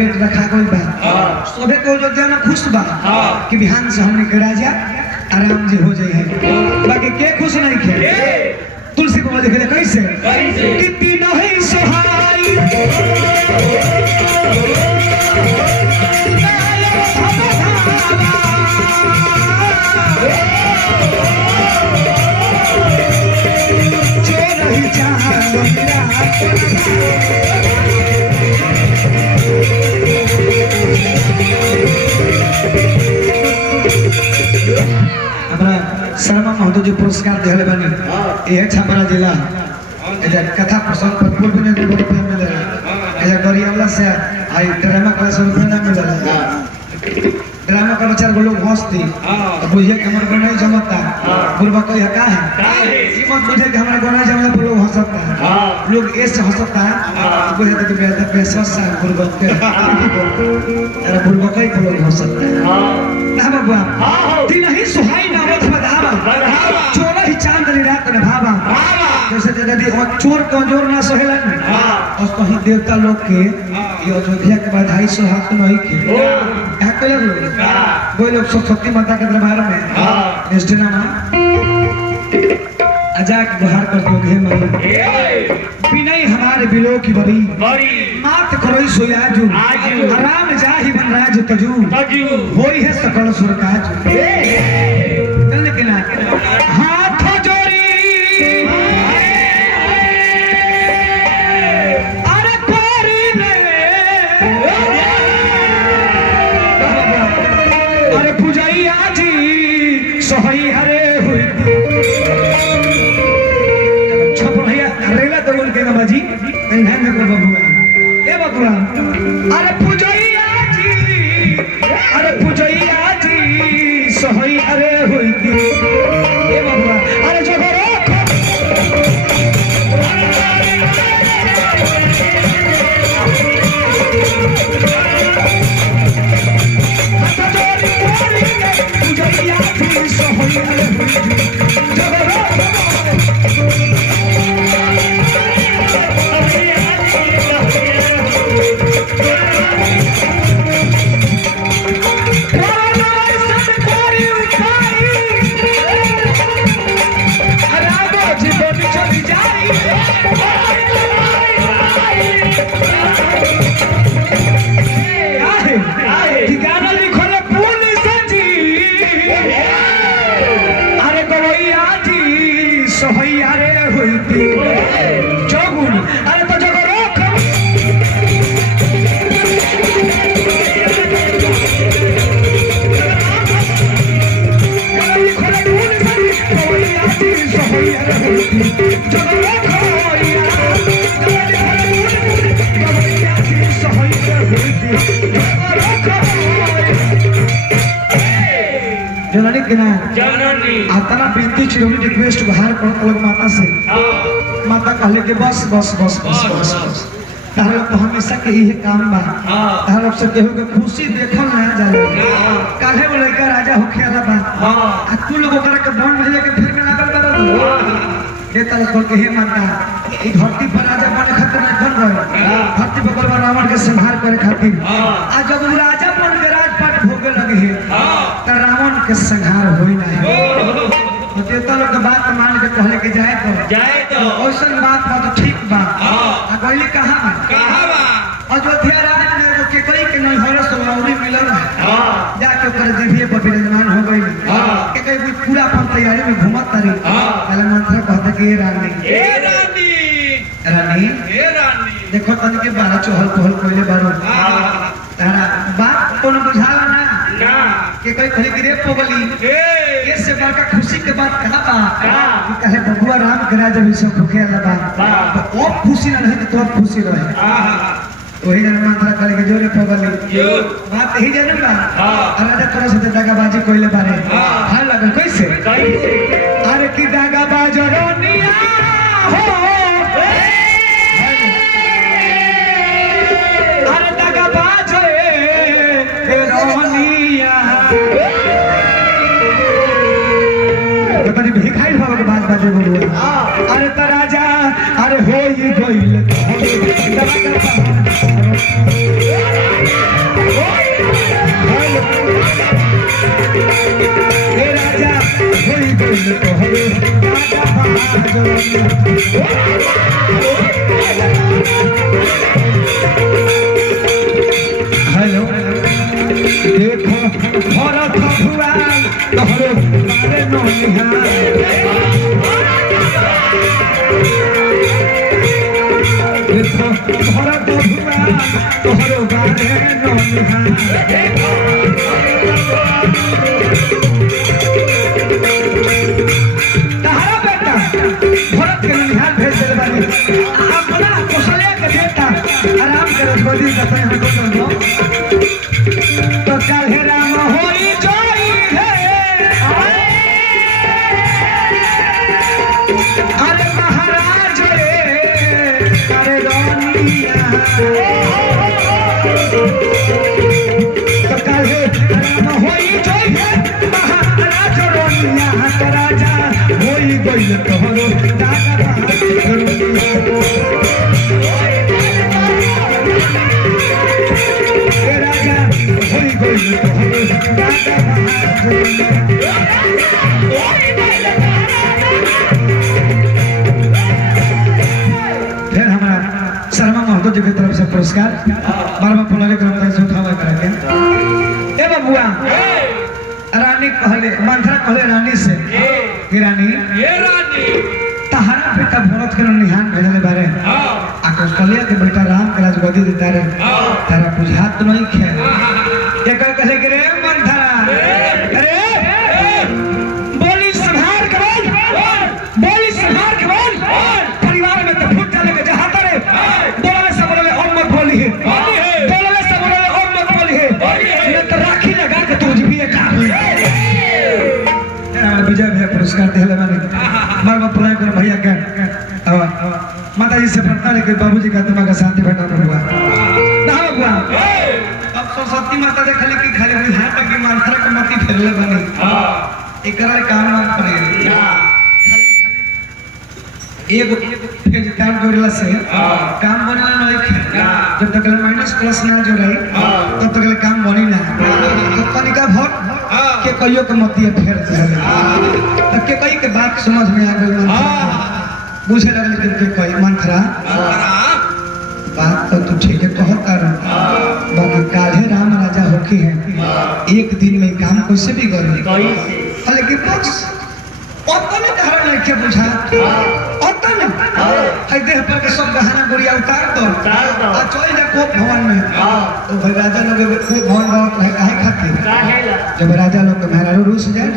Rate रखा गई बा सबे को जो जाना खुश बा कि बिहान से हमने के राजा आराम जी हो जाए है बाकी के खुश नहीं खे तुलसी को देखे कैसे कितनी नहीं सहाय जो नहीं चाह शर्मा महोदय जी पुरस्कार दिले बनी ये छपरा जिला एजा कथा प्रसंग पर पूर्व में रुपया मिलेला एजा गरियावला से आई ड्रामा क्लास रुपया ना मिलेला ड्रामा का बच्चा को लोग हंसती तो बुझे कि हमर बनाई जमता बुरबा कोई का है ई मत बुझे कि हमरा बनाई जमला पर लोग हंसता लोग ऐसे हंसता बुझे तो बेटा पैसा सा बुरबा के अरे बुरबा कोई को लोग हंसता ना बाबा दिन ही सुहाई नामत बधावा चोर ही चांद रात ने भावा जैसे यदि चोर कमजोर ना सहेलन और कहीं देवता लोग के ये अयोध्या के बधाई सुहाग नहीं के क्या कहे लोग वो लोग शक्ति माता के दरबार में निष्ठा ना अजाक गुहार कर लोग है मरी बिनई हमारे बिलो की बड़ी मात करोई सोयाजू आराम जाहि बन राज तजू होई है सकल सुरकाज चल के ना हाथ जोड़ी अरे कोरी नए अरे पूजाई आजी सोहई हरे हुई बाजी ध्यान में को बबुआ ए बबुआ अरे पूजैया जी सोहई अरे होई की ए बबुआ अरे जो पूजैया जी सोहई अरे आतना बिनती चिरोमी रिक्वेस्ट बाहर कर अलग माता से माता कहले के बस बस बस बस बस बस तारे को हमेशा के ही काम बा तारे से केहू के खुशी देखल ना जाए काहे वो लड़का राजा होखे बा आ तू लोग ओकरा के बन भेजे के फिर में लागल बा के तारे को के हे माता ई धरती पर राजा बने खातिर ना बन रहे धरती पर बलवा रावण के संहार करे खातिर आ जब राजा बन के राजपाट भोगे लगे है त रावण के संहार होई ना है देवता लोग के बात मान के कहले के जाए तो ओसन बात बा तो ठीक बा आ गइली कहां बा अयोध्या राज में जो के कोई के नहीं हरस लौरी मिलल है जाके कर देविए पर विराजमान हो गई के कोई पूरा अपन तैयारी में घुमत तारी पहले मंत्र कहता कि रानी देखो तन के बारा चहल पहल कोइले बारो तारा बात कोनो बुझाला ना के कोई कहले कि रे पगली ये से बड़का खुशी के बात कहा बा कि कहे बबुआ राम के राजा भी सब भूखे लबा तो ओ खुशी ना रहे तो खुशी रहे वही जन मंत्र करे के जोरे पगली बात ही जन बा राजा तोरा से दागाबाजी कोइले बारे हां लगल कैसे अरे की दागाबाज रोनिया हो अरे दागाबाज रे रोनिया तो कभी भिखाई भाव के बात बाजे बोलू अरे त राजा अरे होई गइल हेलो देखो भरत भुआन तोहरो बारे ननिहाल देखो भरत भुआन तोहरो बारे ननिहाल तारा बेटा भरत के ननिहाल भेज देले बानी अपना कौशल्या के बेटा आराम करे गोदी का तय हम को तो काहे राम होई जोई है अरे महाराज रे करे रानिया तो काहे राम होई जोई है महाराज रानिया राजा होई गइल तोहरो दादा राजा होई गइल तोहरो दादा फिर हमारा शर्मा महतो जी की तरफ से पुरस्कार बारवा पुलारे क्रम से उठावा करके ए बबुआ रानी कहले मंथरा कहले रानी से कि रानी ये रानी तहरा बेटा भरत के निहान भेजले बारे आ कौशल्या के बेटा राम के राजगद्दी देता रे तारा बुझात नहीं खे एकर कहले कि रे मंथरा अरे बोली संहार के बोल बोली संहार के बोल परिवार में तो फूट डाले के जहां तरे बोलने से बोले और मत बोली है बोलने से बोले और मत बोली है मैं तो राखी लगा के तुझ भी एक विजय भैया पुरस्कार देले माने मारवा पुलाय कर भैया के माता जी से प्रार्थना है कि बाबूजी का आत्मा का शांति भेटा हुआ ना हुआ अब सरस्वती माता देखले कि खाली हुई हाथ के मंत्र के मति फेरले बनी एकरा काम ना करे खाली एगो फेज टाइम जोड़ला से काम बनला नहीं जब तक माइनस प्लस ना जोड़ाई तब तक काम बनी ना तो कनिका भर के कहियो के मति फेर दे तब के कई के बात समझ में आ गई बुझे लगल के कई मंत्रा बात तो तू ठीक है कहता रह बाकी काहे राम राजा होके हैं एक दिन में काम कैसे भी करे लेकिन पक्ष ओतने धारण नहीं के बुझा ओतने है देह पर के सब गहना गुड़िया उतार दो आ चल जा को भवन में तो भाई राजा लोग को भवन बहुत है काहे खातिर जब राजा लोग के मेहरारू रूस जाए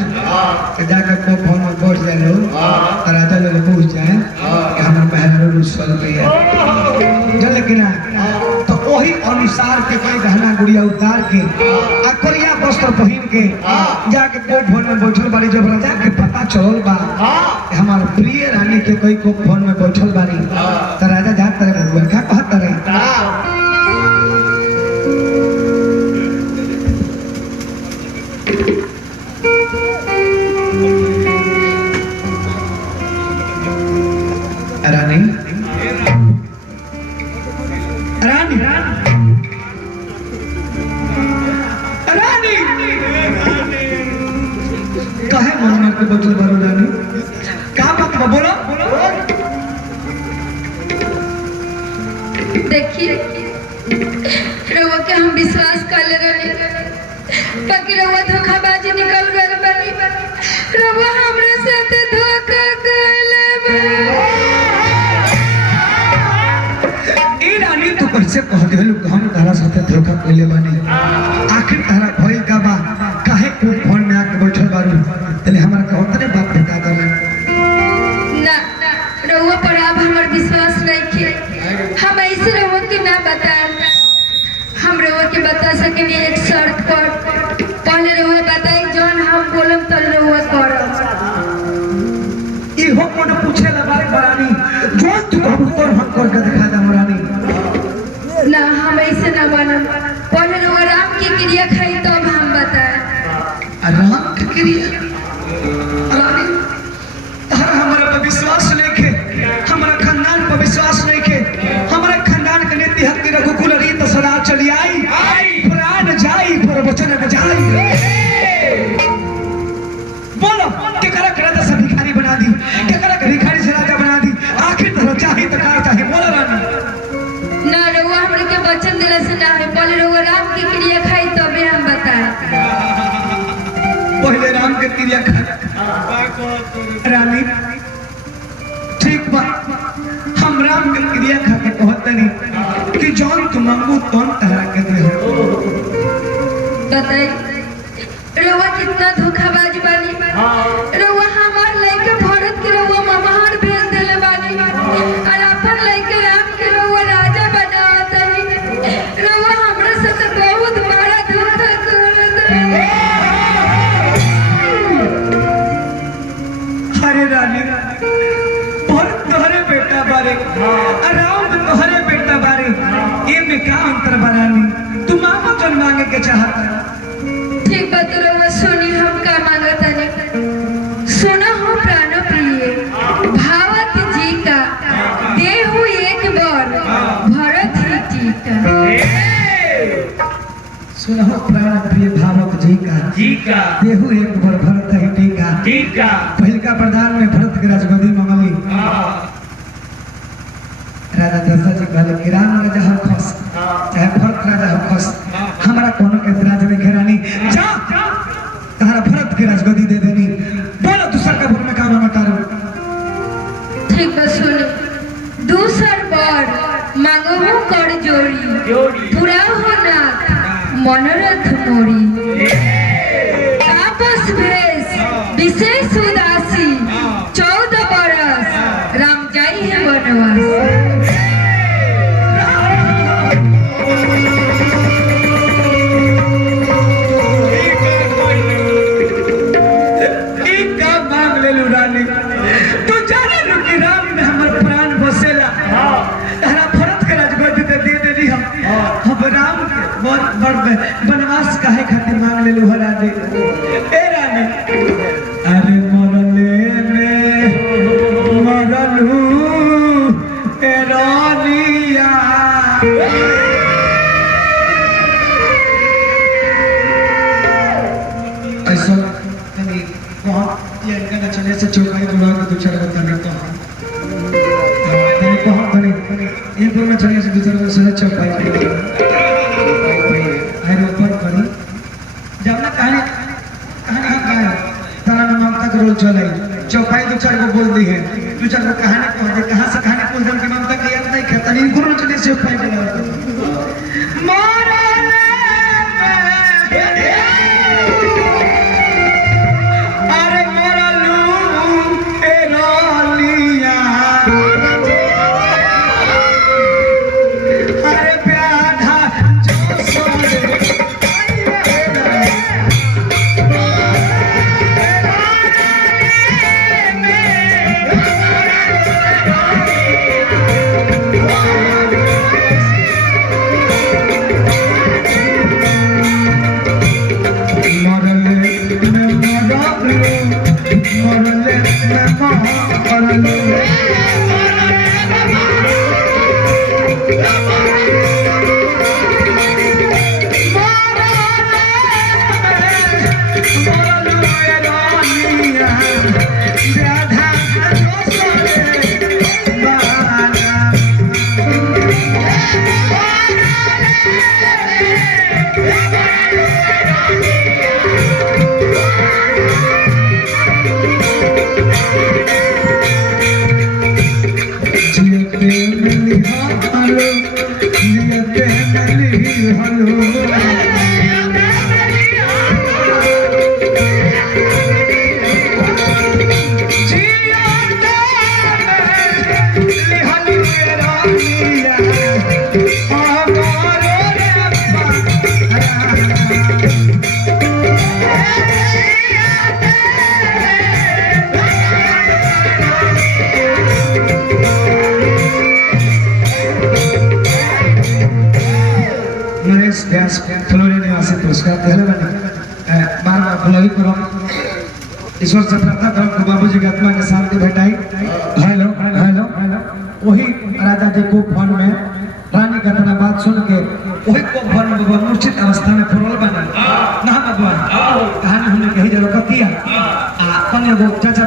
तो जाकर को भवन में बैठ जाए लोग तो राजा लोग पूछ जाए कि हमारे मेहरारू रूस चल रही है जल कि ना तो वही अनुसार के कोई गहना गुड़िया उतार के आ करिया वस्त्र पहन के जाके को भवन में बैठल बारी जब राजा के पता चलल बा हमार प्रिय रानी के कोई को भवन में बैठल बारी तो राजा जात करे बबुआ का कहत रहे रानी रानी रानी काहे मन में के बैठल बारू रानी का बात बा बोलो देखिए रउआ के हम विश्वास कर ले रही बाकी रउआ धोखाबाजी निकल गए बनी रउआ हमरा साथ धोखा कइले बा ई रानी तो कैसे कह देलु हम तारा साथे धोखा कइले बानी आखिर तारा भइल का बा काहे को फोन में आके बैठल बारू तले हमरा के उतने बात बता दले ना रउआ पर अब हमर विश्वास नहीं के हम ऐसे रउआ के ना बताएं हम रउआ के बता सकेनी एक शर्त पर पहले रउआ बताई जौन हम बोलम त रउआ करम ई हो कोन पूछे ला बारे बरानी जो तू कहबो तोर हम कर के दिखा दे रानी ना हम ऐसे ना बनम पहले रउआ राम की क्रिया खाई तब हम बताएं राम के क्रिया रानी तारा हमरा पर विश्वास नहीं के हमरा खानदान पर विश्वास नहीं के हमरा खानदान के नीति हत्ती रघुकुल रीत सदा चली आई प्राण जाई पर वचन न जाई बोलो केकरा करे तो भिखारी बना दी केकरा के भिखारी से पहले रउआ राम की क्रिया खाई तबे हम बताए। पहले राम के क्रिया खा रानी ठीक बा हम राम के क्रिया खा के कहतनी कि जौन तुम मांगू तौन तहरा के दे बताई रउआ कितना धोखाबाज बानी। रउआ हमार लइके भरत के रउआ ममहार भेज देले बानी और अपन लइके राम के रउआ राजा बनावतनी। रउआ हमरा साथ बहुत बड़ा धोखा करत। अरे रानी भरत तोहरे बेटा बारे राम तोहरे बेटा बारे ये में का अंतर बनानी तू मांगो जन मांगे के चाहता ठीक बात रउआ सुनी हम का मांगतनी। सुना हो प्राण प्रिय भावत जी का देहु एक बार भरत ही टीका। सुना हो प्राण प्रिय भावक जी का देहु एक बार भरत ही टीका। पहिलका प्रधान में भरत के राजगद्दी मंगली राजा दशरथ जी कहले कि राम राजा हो खस चाहे भरत राजा हो खस हमारा कोनो के राज में घेरानी जा तारा भरत के राजगद्दी दे देनी बोलो दूसर का भूल में काम न करो। ठीक बा सुनी दूसर बार मांगो कर जोड़ी पूरा हो ना मनोरथ मोरी। आपस भेष विशेष उदासी 14 बरस राम जाई है वनवास। तू जाने लो कि राम में हमर प्राण बसेला तारा भरत के राजगद्दी दे देली हम राम के बड़ वनवास काहे खातिर मांग लेलू हो रानी। ए रानी अरे मरले में मरलू ए रानिया ऐसा नहीं बहुत ये इनका चले से चौपाई बुला के दूसरा को करने तो नहीं बहुत बने ये पूर्ण में चले से दूसरा को सहज चौपाई अरे ऊपर करी जब ना कहानी हम गाए तारा ने ममता का रोल चले चौपाई दूसरा को बोल दी है दूसरा को कहानी कह दे कहां से कहानी बोल दे कि ममता की याद नहीं खाता नहीं गुरु चले से चौपाई बुला ईश्वर से प्रार्थना करो कि बाबूजी की आत्मा के शांति भेटाई। हेलो हेलो वही राजा जी को फोन में रानी का तना बात सुन के वही को फोन में बाबा मूर्छित अवस्था में फरोल बना ना बाबा कहानी हमने कही जरूर कतिया अपन वो चाचा